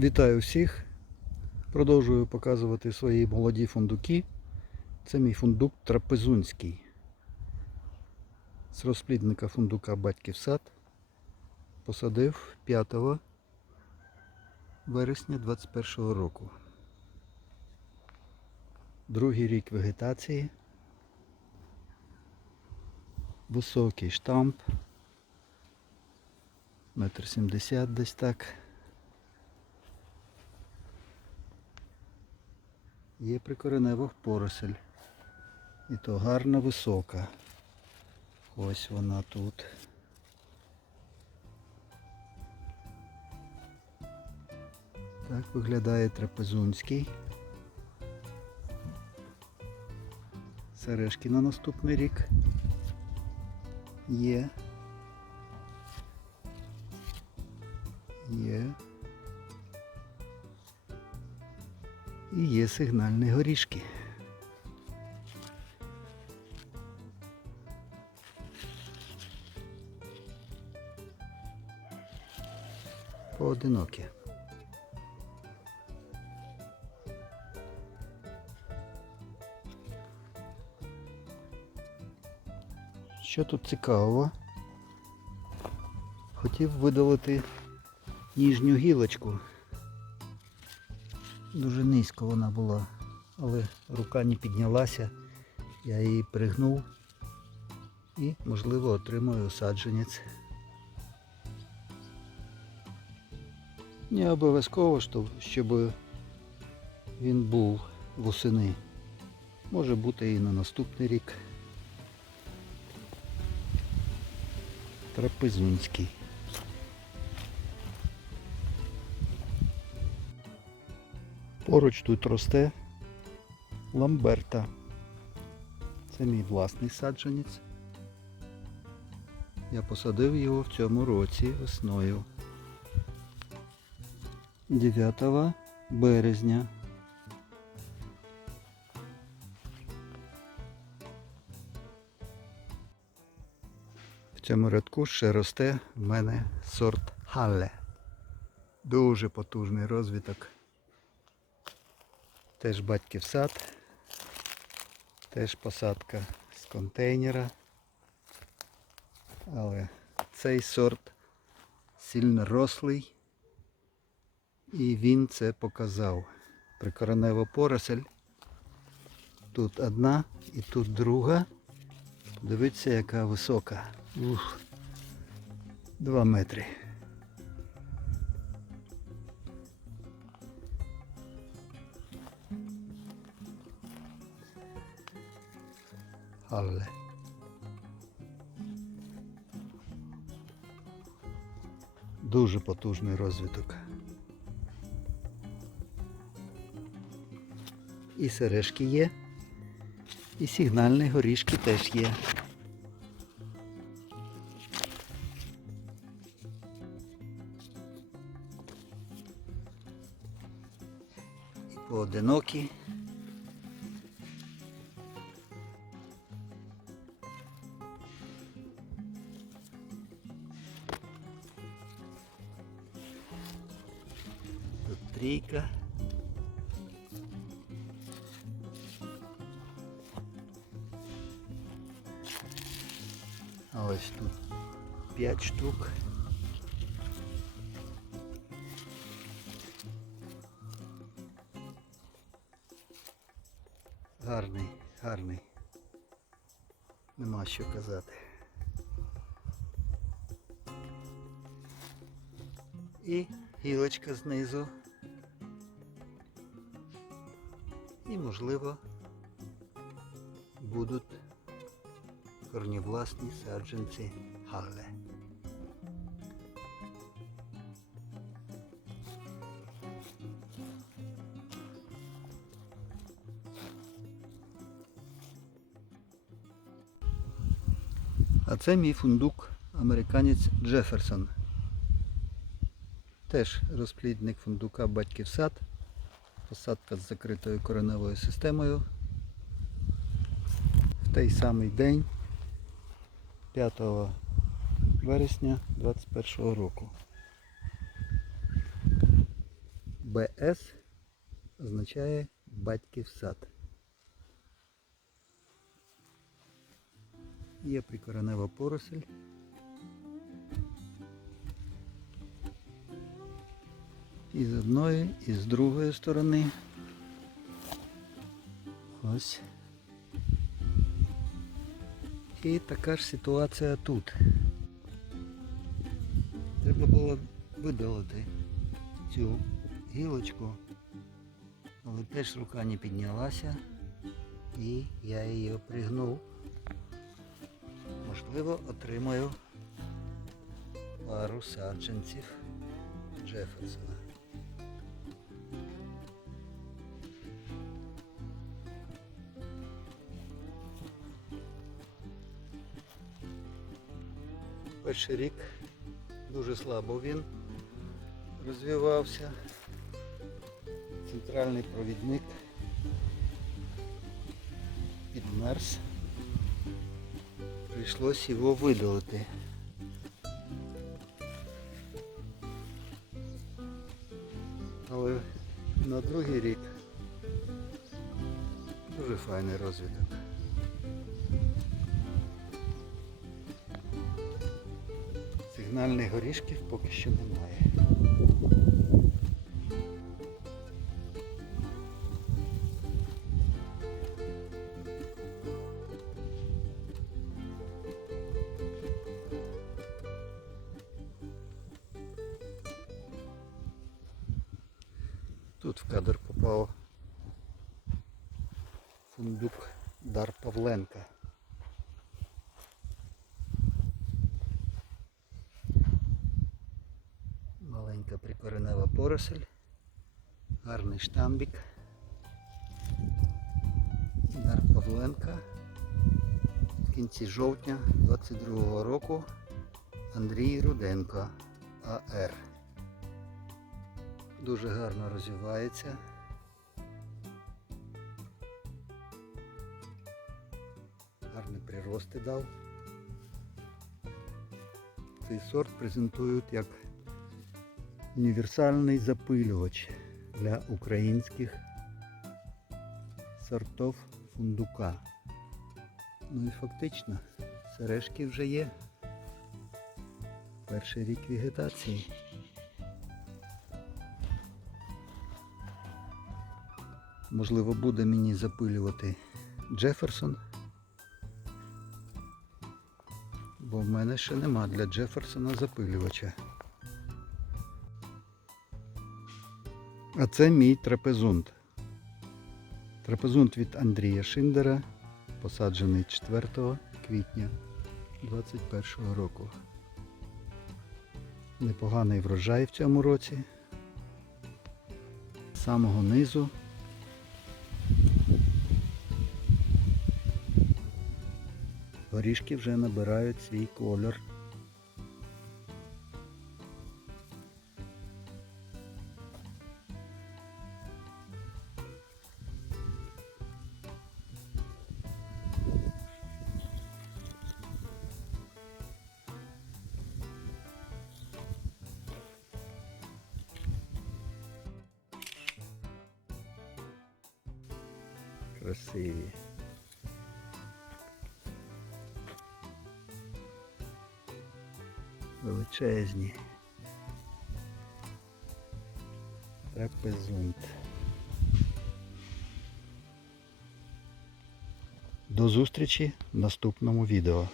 Вітаю всіх. Продовжую показувати свої молоді фундуки. Це мій фундук трапезунський. З розплідника фундука Батьків сад. Посадив 5 вересня 21 року. Другий рік вегетації. Високий штамп. Метр сімдесят десь так. Є прикоренева поросель. І то гарна висока. Ось вона тут. Так виглядає трапезунський. Сережки на наступний рік є. Є. І є сигнальні горішки. Поодинокі. Що тут цікавого? Хотів видалити ніжню гілочку. Дуже низько вона була, але рука не піднялася. Я її пригнув і, можливо, отримую саджанець. Не обов'язково, щоб він був восени. Може бути і на наступний рік. Трапезунський. Поруч тут росте ламберта. Це мій власний саджанець. Я посадив його в цьому році весною. 9 березня. В цьому рядку ще росте в мене сорт Халле. Дуже потужний розвиток. Теж батьків сад. Теж посадка з контейнера. Але цей сорт сильно рослий. І він це показав. Прикоренева поросель. Тут одна і тут друга. Дивіться, яка висока. Ух. Два метри. Але. Дуже потужний розвиток. І сережки є, і сигнальні горішки теж є. І поодинокі. Трійка. Ось тут 5 штук. Гарний, гарний. Нема що казати. І гілочка знизу. І можливо будуть корнівласні саджанці Галле. А це мій фундук американець Джеферсон. Теж розплідник фундука батьків сад. Посадка з закритою кореневою системою. В той самий день 5 вересня 2021 року. БС означає батьків сад. Є прикоренева поросель. І з одної, і з другої сторони. Ось. І така ж ситуація тут. Треба було видалити цю гілочку, але теж рука не піднялася і я її пригнув. Можливо, отримаю пару саджанців Джеферсона. Перший рік дуже слабо він розвивався. Центральний провідник підмерз. Прийшлось його видалити. Але на другий рік дуже файний розвиток. Сигнальних горішків поки що немає. Тут в кадр попав фундук Дар Павленка. Маленька прикоренева поросель, гарний штамбік. Дар Павленка. В кінці жовтня 22-го року Андрій Руденко АР. Дуже гарно розвивається. Гарні прирости дав. Цей сорт презентують як універсальний запилювач для українських сортів фундука. Ну і фактично сережки вже є. Перший рік вегетації. Можливо, буде мені запилювати Джеферсон. Бо в мене ще нема для Джеферсона запилювача. А це мій трапезунт. Трапезунт від Андрія Шиндера, посаджений 4 квітня 2021 року. Непоганий врожай в цьому році. З самого низу горішки вже набирають свій колір. Красиві. Величезні. Трапезунт. До зустрічі в наступному відео.